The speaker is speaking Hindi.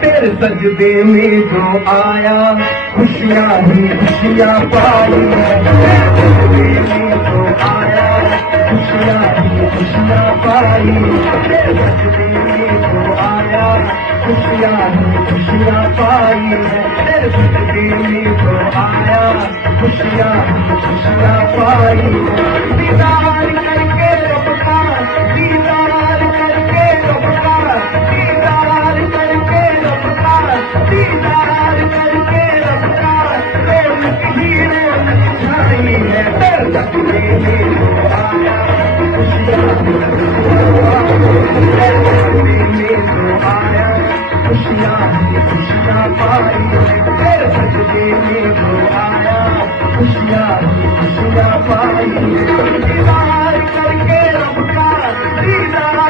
तेरे सजदे में जो आया खुशियाँ ही खुशियाँ पाई है। तेरे सजदे में जो आया खुशियाँ ही खुशियाँ पाई। तेरे सजदे में जो आया खुशियाँ ही खुशियाँ पाई है। तेरे सजदे में जो आया खुशियाँ ही खुशियाँ पाई है। दीदार करके रब का, दीदार करके रब का, दीदार करके रब का, दीदार करके रब का, रौनक ही रौनक छाई है। तेरे सजदे में जो आया खुशियाँ ही खुशियाँ पाई। तेरे सजदे में जो आया खुशियाँ ही खुशियाँ पाई है। तेरे सजदे में जो आया खुशियाँ ही खुशियाँ पाई है। दीदार करके रब का, दीदार